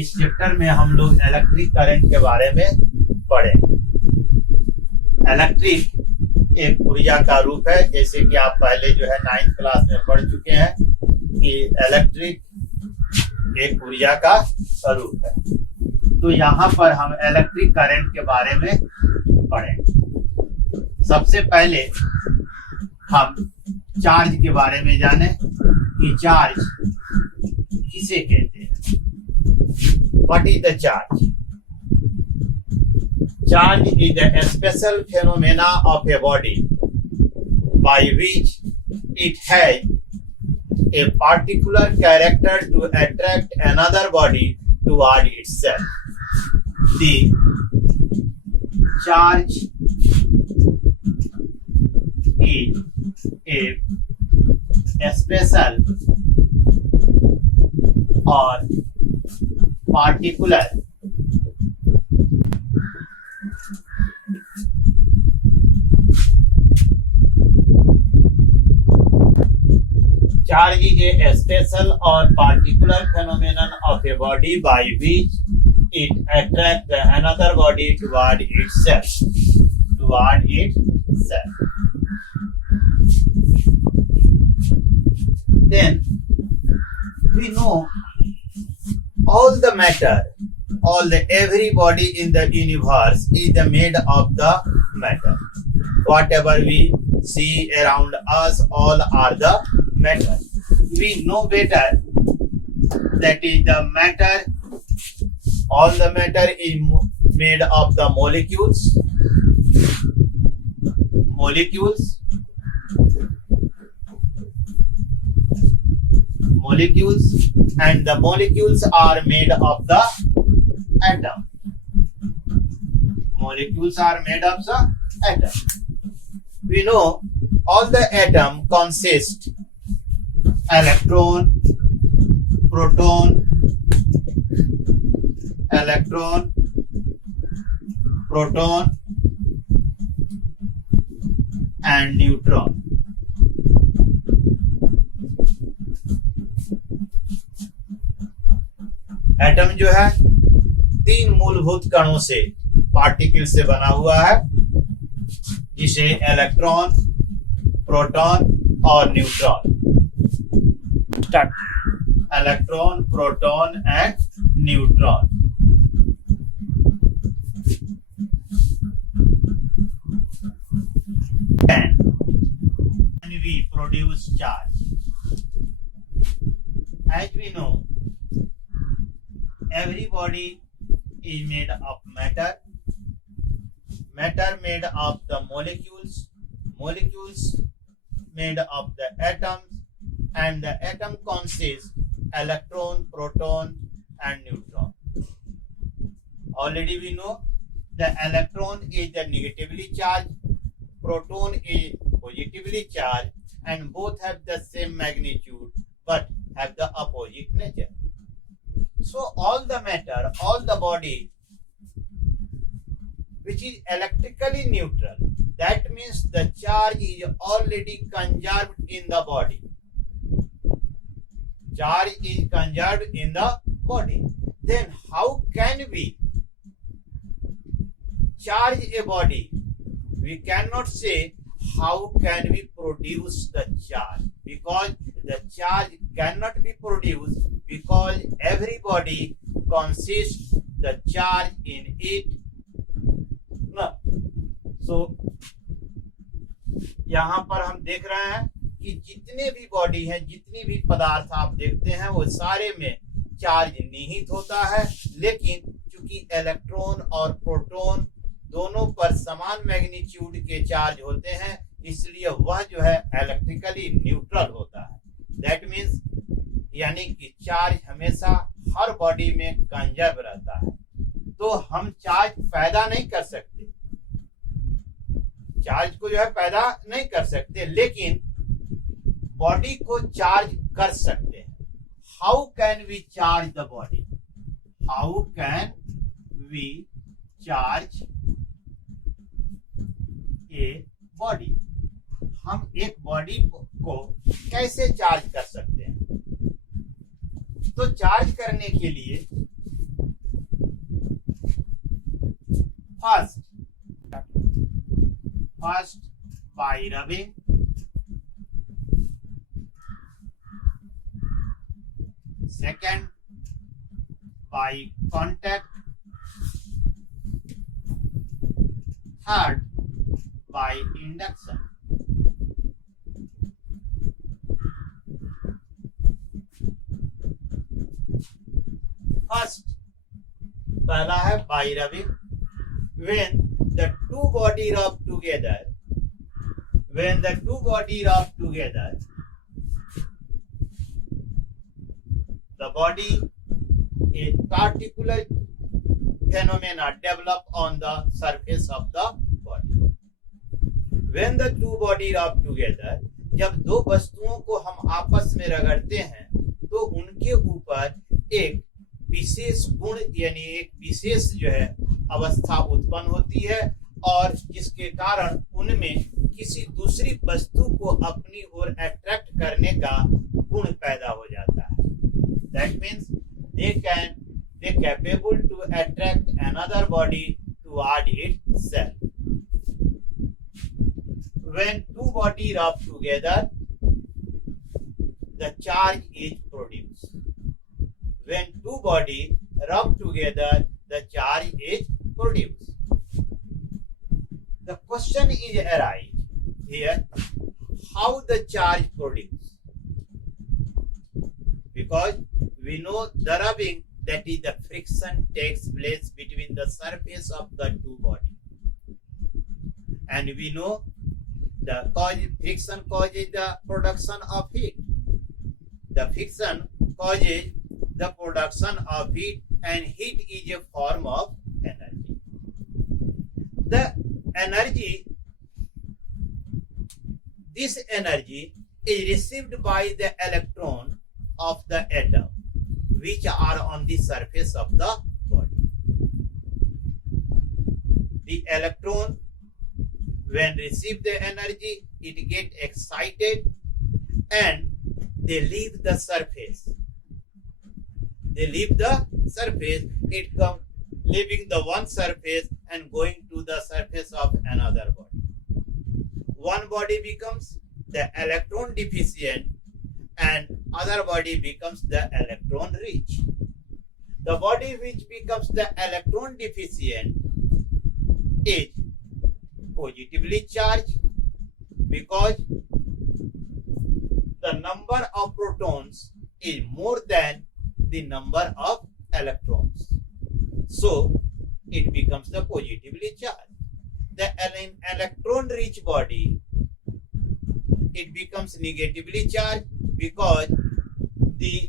इस चैप्टर में हम लोग इलेक्ट्रिक करंट के बारे में पढ़ेंगे। इलेक्ट्रिक एक ऊर्जा का रूप है, जैसे कि आप पहले जो है 9th क्लास में पढ़ चुके हैं कि इलेक्ट्रिक एक ऊर्जा का रूप है। तो यहाँ पर हम इलेक्ट्रिक करंट के बारे में पढ़ेंगे। सबसे पहले हम चार्ज के बारे में जाने कि चार्ज किसे कहते हैं। What is the charge? Charge is a special phenomena of a body by which it has a particular character to attract another body toward itself. The charge is a special or particular charge is a special or particular phenomenon of a body by which it attracts another body toward itself. Then we know all the matter, every body in the universe is made of the matter. Whatever we see around us, all are the matter. We know better that is the matter. All the matter is made of the molecules, and the molecules are made of the atom. We know all the atom consist electron, proton, and neutron. Atom जो है 3 मूलभूत कणों से, particle से बना हुआ है, जिसे इलेक्ट्रॉन, प्रोटॉन और neutron. Electron, proton and neutron. And we produce charge. As we know, every body is made of matter made of the molecules made of the atoms, and the atom consists electron, proton and neutron. Already we know the electron is the negatively charged, proton is positively charged, and both have the same magnitude but have the opposite nature. So all the matter, all the body which is electrically neutral, that means the charge is already conserved in the body. Then how can we charge a body? We cannot say how can we produce the charge, because the charge cannot be produced, because every body consists the charge in it. No. So यहाँ पर हम देख रहे हैं कि जितने भी body हैं, जितनी भी पदार्थ आप देखते हैं, वो सारे में चार्ज निहित होता है, लेकिन चूंकि इलेक्ट्रॉन और प्रोटॉन दोनों पर समान मैग्नीट्यूड के चार्ज होते हैं, इसलिए वह जो है इलेक्ट्रिकली न्यूट्रल होता है। दैट मीन्स यानी कि चार्ज हमेशा हर बॉडी में कंजर्व रहता है। तो हम चार्ज पैदा नहीं कर सकते, चार्ज को जो है पैदा नहीं कर सकते, लेकिन बॉडी को चार्ज कर सकते हैं। How can we charge the body? How can we charge a body? हम एक बॉडी को कैसे चार्ज कर सकते हैं? तो चार्ज करने के लिए first by rubbing, second by contact, third by induction. First पहला है bye rubbing. when the two body rub together, the body, a particular phenomena develop on the surface of the body. When the two body rub together, जब दो वस्तुओं को हम आपस में रगड़ते हैं तो उनके ऊपर एक विशेष गुण यानी एक विशेष जो है अवस्था उत्पन्न होती है और जिसके कारण उनमें किसी दूसरी वस्तु को अपनी ओर अट्रैक्ट करने का गुण पैदा हो जाता है। That means they capable to attract another body toward itself. When two body rub together, the charge is produced. When two body rub together, the charge is produced. The question is arise here, how the charge produced? Because we know the rubbing, that is the friction takes place between the surface of the two bodies, and we know the friction causes the production of heat. The friction causes the production of heat, and heat is a form of energy. The energy, this energy is received by the electron of the atom which are on the surface of the body. The electron, when receive the energy, it get excited and they leave the surface. It come leaving the one surface and going to the surface of another body. One body becomes the electron deficient and other body becomes the electron rich. The body which becomes the electron deficient is positively charged because the number of protons is more than the number of electrons. So it becomes the positively charged. The electron rich body, it becomes negatively charged because the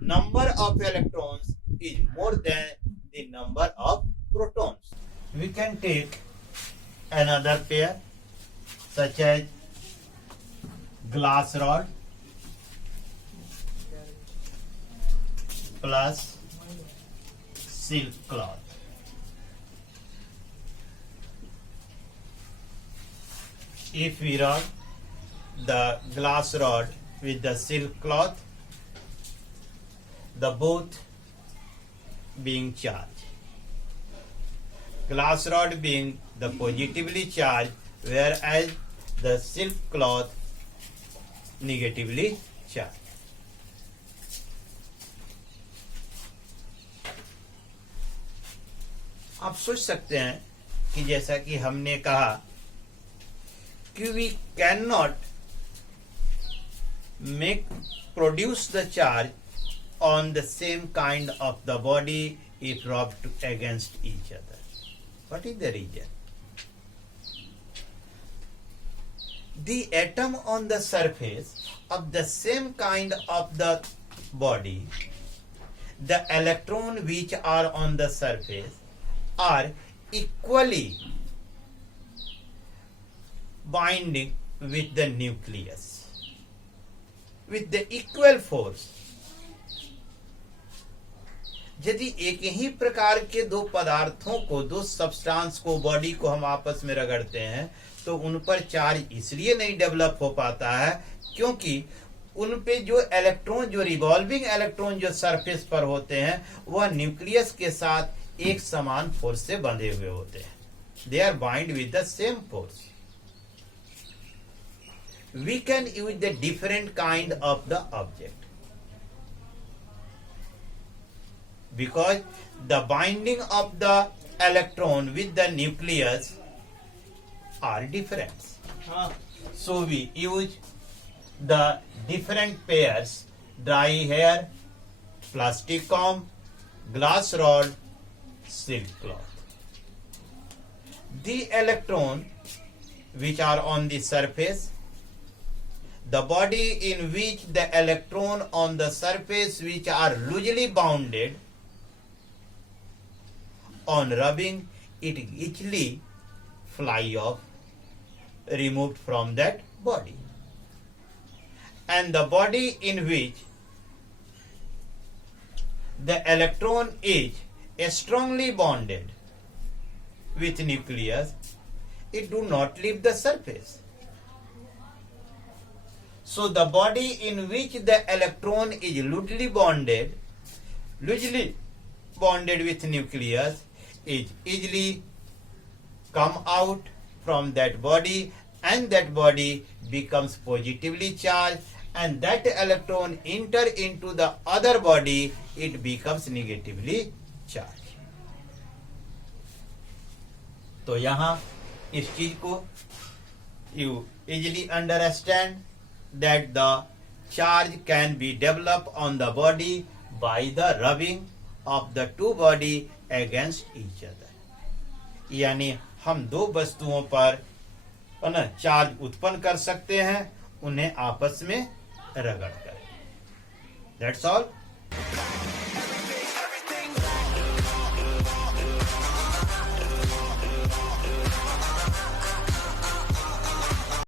number of electrons is more than the number of protons. We can take another pair such as glass rod plus silk cloth. If we rub the glass rod with the silk cloth, the both being charged. Glass rod being the positively charged, whereas the silk cloth negatively charged. आप सोच सकते हैं कि जैसा कि हमने कहा कि we cannot produce the charge on the same kind of the body if rubbed against each other. What is the reason? The atom on the surface of the same kind of the body, the electron which are on the surface are equally binding with the nucleus with the equal force. यदि एक ही प्रकार के दो पदार्थों को, दो substance को, body को हम आपस में रगड़ते हैं तो उन पर चार्ज इसलिए नहीं डेवलप हो पाता है क्योंकि उन पे जो इलेक्ट्रॉन, जो रिवॉल्विंग इलेक्ट्रॉन जो सरफेस पर होते हैं, वह न्यूक्लियस के साथ एक समान फोर्स से बंधे हुए होते हैं. They are bind with the same force. We can use the different kind of the object because the binding of the electron with the nucleus are different. So we use the different pairs: dry hair, plastic comb, glass rod, silk cloth. The electron which are on the surface, the body in which the electron on the surface which are loosely bounded, on rubbing it easily fly off, removed from that body. And the body in which the electron is strongly bonded with nucleus, it do not leave the surface. So the body in which the electron is loosely bonded with nucleus is easily come out from that body, and that body becomes positively charged, and that electron enter into the other body, it becomes negatively charged. तो यहाँ इस चीज को you easily understand that the charge can be developed on the body by the rubbing of the two body against each other. यानी हम दो वस्तुओं पर चार्ज उत्पन्न कर सकते हैं उन्हें आपस में रगड़ कर. That's all.